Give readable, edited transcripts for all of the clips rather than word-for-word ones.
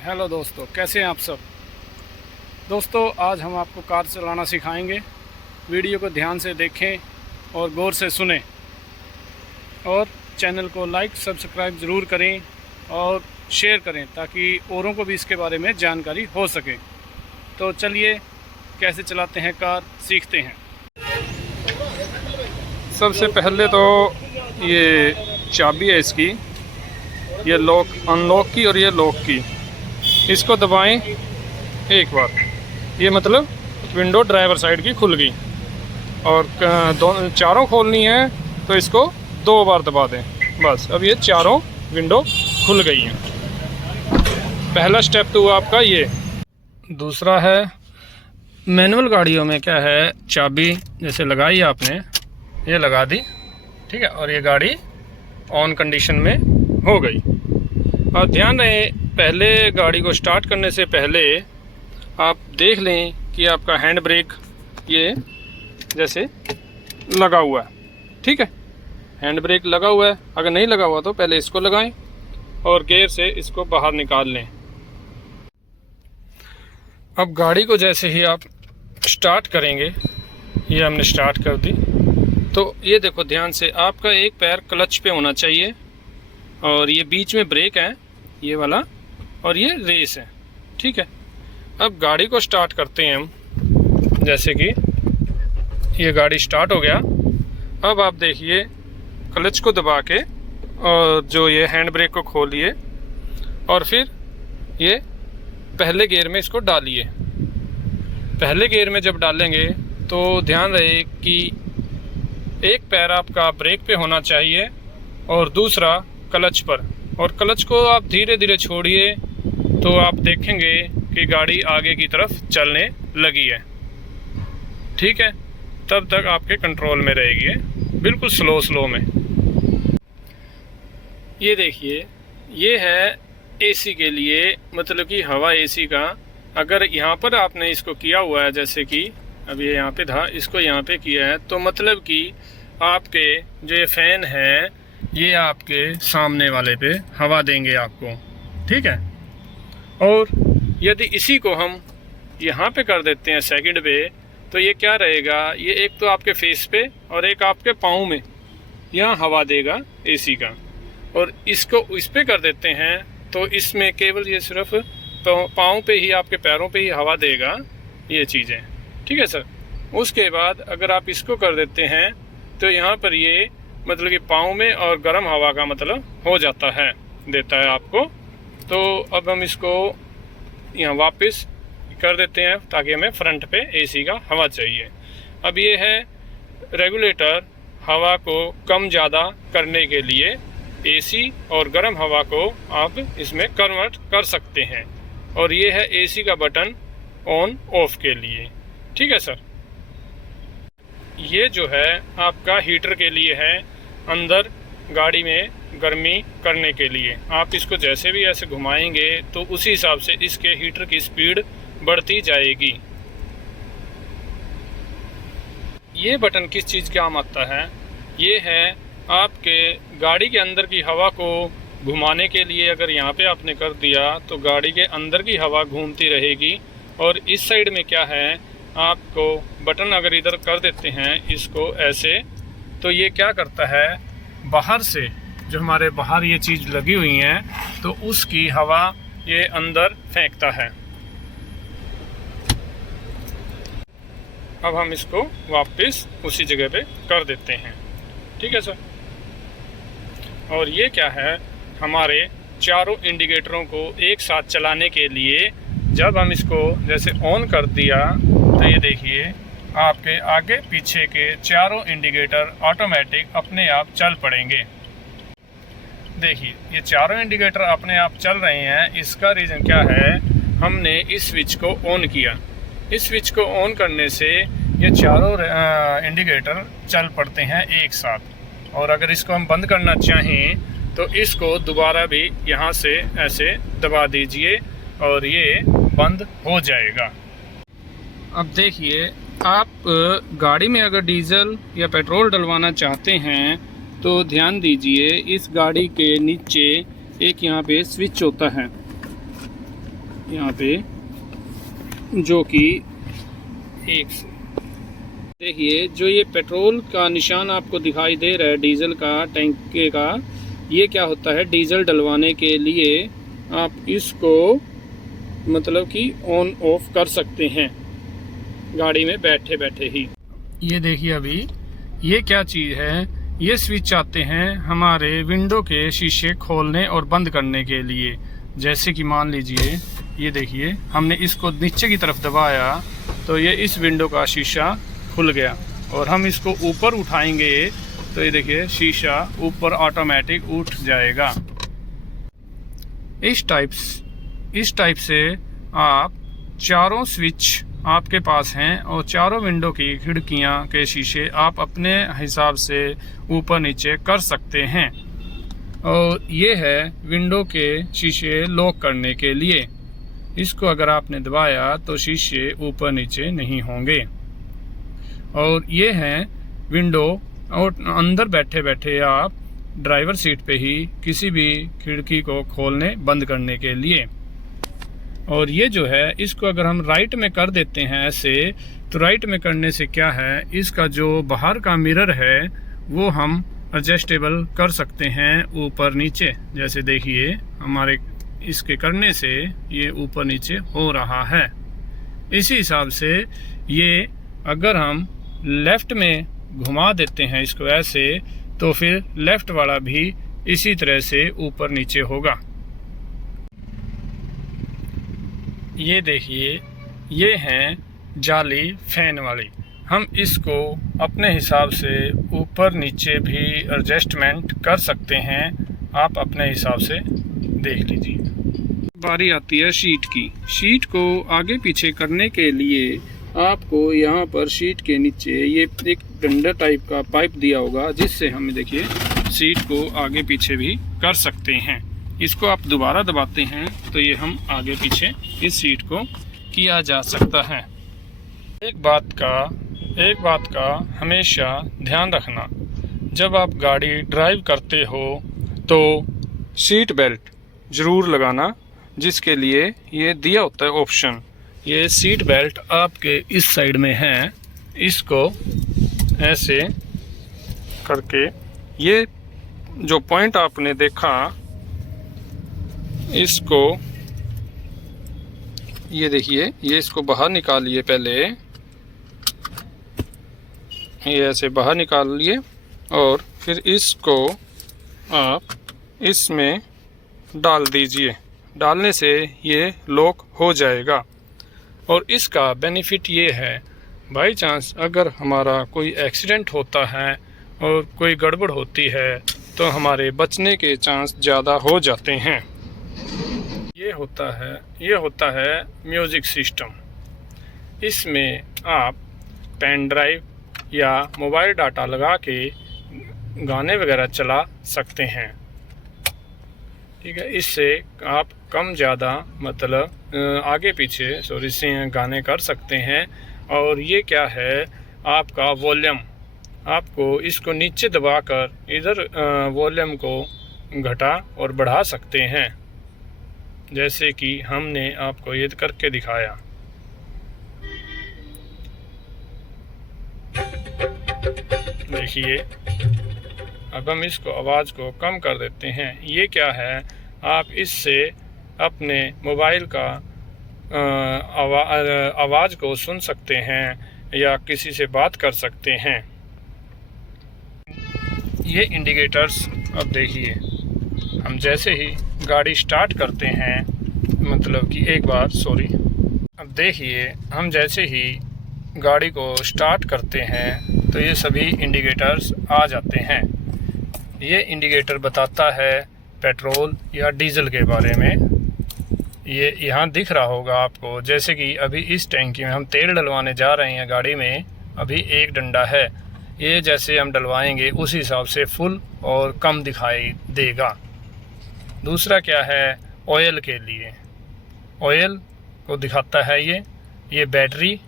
Hello दोस्तों, कैसे हैं आप सब। दोस्तों, आज हम आपको कार चलाना सिखाएंगे। वीडियो को ध्यान से देखें और गौर से सुनें और चैनल को लाइक सब्सक्राइब ज़रूर करें और शेयर करें ताकि औरों को भी इसके बारे में जानकारी हो सके। तो चलिए कैसे चलाते हैं कार सीखते हैं। सबसे पहले तो ये चाबी है इसकी, ये लॉक अनलॉक की और ये लॉक की। इसको दबाएं एक बार, ये मतलब विंडो ड्राइवर साइड की खुल गई। और चारों खोलनी है तो इसको 2 बार दबा दें बस। अब ये चारों विंडो खुल गई हैं। पहला स्टेप तो हुआ आपका ये। दूसरा है मैनुअल गाड़ियों में क्या है, चाबी जैसे लगाई आपने, ये लगा दी, ठीक है, और ये गाड़ी ऑन कंडीशन में हो गई। और ध्यान रहे, पहले गाड़ी को स्टार्ट करने से पहले आप देख लें कि आपका हैंड ब्रेक ये जैसे लगा हुआ है, ठीक है। हैंड ब्रेक लगा हुआ है, अगर नहीं लगा हुआ तो पहले इसको लगाएं और गियर से इसको बाहर निकाल लें। अब गाड़ी को जैसे ही आप स्टार्ट करेंगे, ये हमने स्टार्ट कर दी, तो ये देखो ध्यान से, आपका एक पैर क्लच पे होना चाहिए और ये बीच में ब्रेक है ये वाला, और ये रेस है, ठीक है। अब गाड़ी को स्टार्ट करते हैं हम। जैसे कि ये गाड़ी स्टार्ट हो गया। अब आप देखिए, क्लच को दबा के और जो ये हैंड ब्रेक को खोलिए और फिर ये पहले गियर में इसको डालिए। पहले गियर में जब डालेंगे तो ध्यान रहे कि एक पैर आपका ब्रेक पे होना चाहिए और दूसरा क्लच पर। और क्लच को आप धीरे धीरे छोड़िए तो आप देखेंगे कि गाड़ी आगे की तरफ चलने लगी है, ठीक है। तब तक आपके कंट्रोल में रहेगी, बिल्कुल स्लो में। ये देखिए, ये है एसी के लिए, मतलब कि हवा एसी का। अगर यहाँ पर आपने इसको किया हुआ है, जैसे कि अब ये यहाँ पे था, इसको यहाँ पे किया है, तो मतलब कि आपके जो ये फ़ैन है ये आपके सामने वाले पे हवा देंगे आपको, ठीक है। और यदि इसी को हम यहाँ पे कर देते हैं सेकंड पे, तो ये क्या रहेगा, ये एक तो आपके फेस पे और एक आपके पाँव में यहाँ हवा देगा एसी का। और इसको इस पे कर देते हैं तो इसमें केवल ये सिर्फ पाँव पे ही, आपके पैरों पे ही हवा देगा, ये चीज़ें, ठीक है सर। उसके बाद अगर आप इसको कर देते हैं तो यहाँ पर ये मतलब कि पाँव में और गर्म हवा का मतलब हो जाता है, देता है आपको। तो अब हम इसको यहाँ वापस कर देते हैं ताकि हमें फ्रंट पे एसी का हवा चाहिए। अब ये है रेगुलेटर, हवा को कम ज़्यादा करने के लिए एसी और गर्म हवा को आप इसमें कन्वर्ट कर सकते हैं। और ये है एसी का बटन ऑन ऑफ के लिए, ठीक है सर। ये जो है आपका हीटर के लिए है, अंदर गाड़ी में गर्मी करने के लिए। आप इसको जैसे भी ऐसे घुमाएंगे तो उसी हिसाब से इसके हीटर की स्पीड बढ़ती जाएगी। ये बटन किस चीज़ काम आता है, ये है आपके गाड़ी के अंदर की हवा को घुमाने के लिए। अगर यहाँ पे आपने कर दिया तो गाड़ी के अंदर की हवा घूमती रहेगी। और इस साइड में क्या है, आपको बटन अगर इधर कर देते हैं इसको ऐसे, तो ये क्या करता है, बाहर से जो हमारे बाहर ये चीज़ लगी हुई है तो उसकी हवा ये अंदर फेंकता है। अब हम इसको वापस उसी जगह पे कर देते हैं, ठीक है सर। और ये क्या है, हमारे चारों इंडिकेटरों को एक साथ चलाने के लिए जब हम इसको जैसे ऑन कर दिया तो ये देखिए आपके आगे पीछे के चारों इंडिकेटर ऑटोमेटिक अपने आप चल पड़ेंगे। देखिए ये चारों इंडिकेटर अपने आप चल रहे हैं। इसका रीज़न क्या है, हमने इस स्विच को ऑन किया। इस स्विच को ऑन करने से ये चारों इंडिकेटर चल पड़ते हैं एक साथ। और अगर इसको हम बंद करना चाहें तो इसको दोबारा भी यहाँ से ऐसे दबा दीजिए और ये बंद हो जाएगा। अब देखिए, आप गाड़ी में अगर डीजल या पेट्रोल डलवाना चाहते हैं तो ध्यान दीजिए, इस गाड़ी के नीचे एक यहाँ पे स्विच होता है, यहाँ पे, जो कि एक से देखिए, जो ये पेट्रोल का निशान आपको दिखाई दे रहा है डीजल का टैंके का, ये क्या होता है, डीजल डलवाने के लिए आप इसको मतलब कि ऑन ऑफ कर सकते हैं गाड़ी में बैठे बैठे ही। ये देखिए, अभी ये क्या चीज़ है, ये स्विच आते हैं हमारे विंडो के शीशे खोलने और बंद करने के लिए। जैसे कि मान लीजिए, ये देखिए, हमने इसको नीचे की तरफ दबाया तो ये इस विंडो का शीशा खुल गया, और हम इसको ऊपर उठाएंगे तो ये देखिए शीशा ऊपर ऑटोमेटिक उठ जाएगा। इस टाइप से आप चारों स्विच आपके पास हैं और चारों विंडो की खिड़कियां के शीशे आप अपने हिसाब से ऊपर नीचे कर सकते हैं। और ये है विंडो के शीशे लॉक करने के लिए। इसको अगर आपने दबाया तो शीशे ऊपर नीचे नहीं होंगे। और ये है विंडो, और अंदर बैठे बैठे आप ड्राइवर सीट पे ही किसी भी खिड़की को खोलने बंद करने के लिए। और ये जो है, इसको अगर हम राइट में कर देते हैं ऐसे, तो राइट में करने से क्या है, इसका जो बाहर का मिरर है वो हम एडजस्टेबल कर सकते हैं ऊपर नीचे। जैसे देखिए, हमारे इसके करने से ये ऊपर नीचे हो रहा है। इसी हिसाब से ये अगर हम लेफ़्ट में घुमा देते हैं इसको ऐसे, तो फिर लेफ़्ट वाला भी इसी तरह से ऊपर नीचे होगा। ये देखिए, ये हैं जाली फैन वाली। हम इसको अपने हिसाब से ऊपर नीचे भी एडजस्टमेंट कर सकते हैं, आप अपने हिसाब से देख लीजिए। बारी आती है शीट की। शीट को आगे पीछे करने के लिए आपको यहाँ पर शीट के नीचे ये एक डंडा टाइप का पाइप दिया होगा, जिससे हम देखिए सीट को आगे पीछे भी कर सकते हैं। इसको आप दोबारा दबाते हैं तो ये हम आगे पीछे इस सीट को किया जा सकता है। एक बात का हमेशा ध्यान रखना, जब आप गाड़ी ड्राइव करते हो तो सीट बेल्ट ज़रूर लगाना, जिसके लिए ये दिया होता है ऑप्शन। ये सीट बेल्ट आपके इस साइड में है, इसको ऐसे करके ये जो पॉइंट आपने देखा, इसको ये देखिए, ये इसको बाहर निकालिए। पहले ये ऐसे बाहर निकाल लिए और फिर इसको आप इसमें डाल दीजिए। डालने से ये लॉक हो जाएगा। और इसका बेनिफिट ये है, बाई चांस अगर हमारा कोई एक्सीडेंट होता है और कोई गड़बड़ होती है तो हमारे बचने के चांस ज़्यादा हो जाते हैं। ये होता है म्यूज़िक सिस्टम। इसमें आप पेन ड्राइव या मोबाइल डाटा लगा के गाने वगैरह चला सकते हैं। ठीक है, इससे आप कम ज़्यादा मतलब आगे पीछे से गाने कर सकते हैं। और ये क्या है, आपका वॉल्यूम, आपको इसको नीचे दबाकर इधर वॉल्यूम को घटा और बढ़ा सकते हैं, जैसे कि हमने आपको ये करके दिखाया। देखिए, अब हम इसको आवाज़ को कम कर देते हैं। ये क्या है, आप इससे अपने मोबाइल का आवाज़ को सुन सकते हैं या किसी से बात कर सकते हैं। ये इंडिकेटर्स, अब देखिए, हम जैसे ही गाड़ी स्टार्ट करते हैं, मतलब कि अब देखिए, हम जैसे ही गाड़ी को स्टार्ट करते हैं तो ये सभी इंडिकेटर्स आ जाते हैं। ये इंडिकेटर बताता है पेट्रोल या डीजल के बारे में। ये यहाँ दिख रहा होगा आपको, जैसे कि अभी इस टैंकी में हम तेल डलवाने जा रहे हैं गाड़ी में, अभी एक डंडा है। ये जैसे हम डलवाएंगे उस हिसाब से फुल और कम दिखाई देगा। दूसरा क्या है, ऑयल के लिए, ऑयल को दिखाता है ये बैटरी,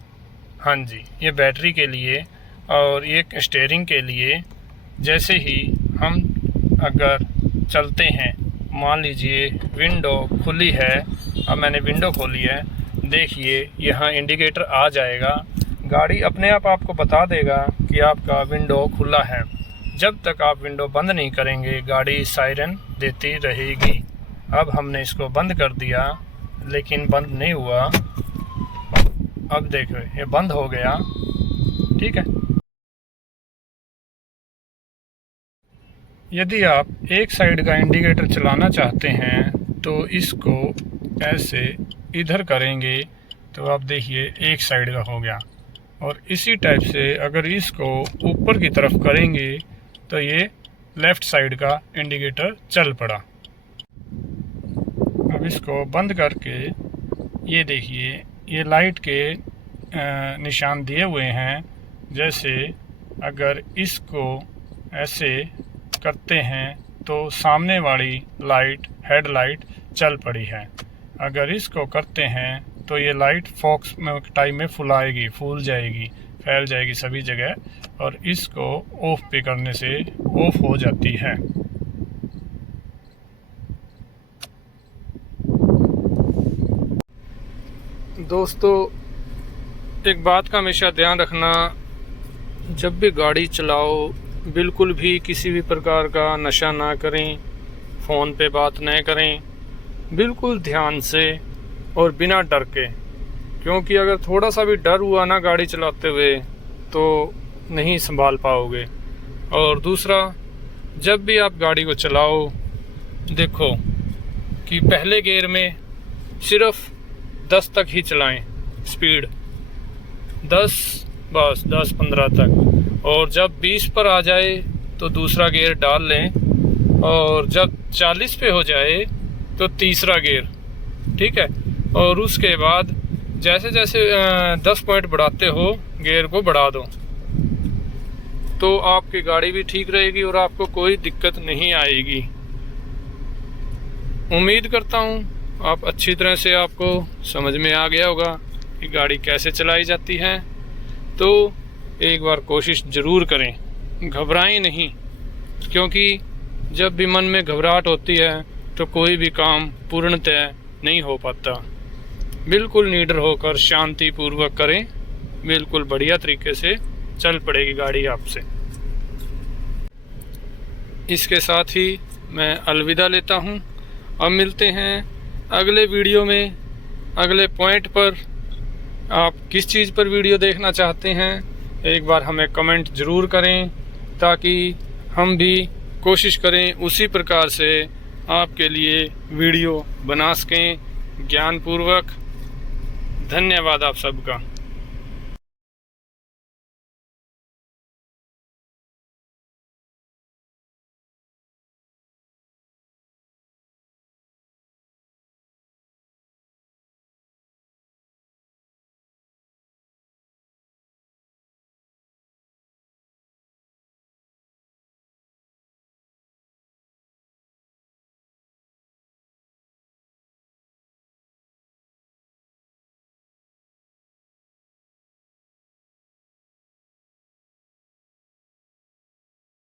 हाँ जी, ये बैटरी के लिए। और ये स्टीयरिंग के लिए, जैसे ही हम अगर चलते हैं मान लीजिए विंडो खुली है, अब मैंने विंडो खोली है, देखिए यहाँ इंडिकेटर आ जाएगा, गाड़ी अपने आप आपको बता देगा कि आपका विंडो खुला है। जब तक आप विंडो बंद नहीं करेंगे गाड़ी सायरन देती रहेगी। अब हमने इसको बंद कर दिया लेकिन बंद नहीं हुआ। अब देखो ये बंद हो गया, ठीक है। यदि आप एक साइड का इंडिकेटर चलाना चाहते हैं तो इसको ऐसे इधर करेंगे तो आप देखिए एक साइड का हो गया, और इसी टाइप से अगर इसको ऊपर की तरफ करेंगे तो ये लेफ़्ट साइड का इंडिकेटर चल पड़ा। अब इसको बंद करके ये देखिए ये लाइट के निशान दिए हुए हैं। जैसे अगर इसको ऐसे करते हैं तो सामने वाली लाइट हेडलाइट चल पड़ी है। अगर इसको करते हैं तो ये लाइट फॉक्स में टाइम में फूल जाएगी, फैल जाएगी सभी जगह, और इसको ऑफ पे करने से ऑफ हो जाती है। दोस्तों एक बात का हमेशा ध्यान रखना, जब भी गाड़ी चलाओ बिल्कुल भी किसी भी प्रकार का नशा ना करें, फ़ोन पे बात न करें, बिल्कुल ध्यान से और बिना डर के, क्योंकि अगर थोड़ा सा भी डर हुआ ना गाड़ी चलाते हुए तो नहीं संभाल पाओगे। और दूसरा, जब भी आप गाड़ी को चलाओ देखो कि पहले गियर में सिर्फ 10 तक ही चलाएं, स्पीड 10 बस 10-15 तक, और जब 20 पर आ जाए तो दूसरा गियर डाल लें, और जब 40 पे हो जाए तो तीसरा गियर, ठीक है। और उसके बाद जैसे जैसे 10 पॉइंट बढ़ाते हो गियर को बढ़ा दो, तो आपकी गाड़ी भी ठीक रहेगी और आपको कोई दिक्कत नहीं आएगी। उम्मीद करता हूँ आप अच्छी तरह से आपको समझ में आ गया होगा कि गाड़ी कैसे चलाई जाती है। तो एक बार कोशिश ज़रूर करें, घबराएं नहीं, क्योंकि जब भी मन में घबराहट होती है तो कोई भी काम पूर्णतः नहीं हो पाता। बिल्कुल निडर होकर शांतिपूर्वक करें, बिल्कुल बढ़िया तरीके से चल पड़ेगी गाड़ी आपसे। इसके साथ ही मैं अलविदा लेता हूं। अब मिलते हैं अगले वीडियो में, अगले पॉइंट पर। आप किस चीज़ पर वीडियो देखना चाहते हैं एक बार हमें कमेंट ज़रूर करें, ताकि हम भी कोशिश करें उसी प्रकार से आपके लिए वीडियो बना सकें ज्ञानपूर्वक। धन्यवाद आप सबका।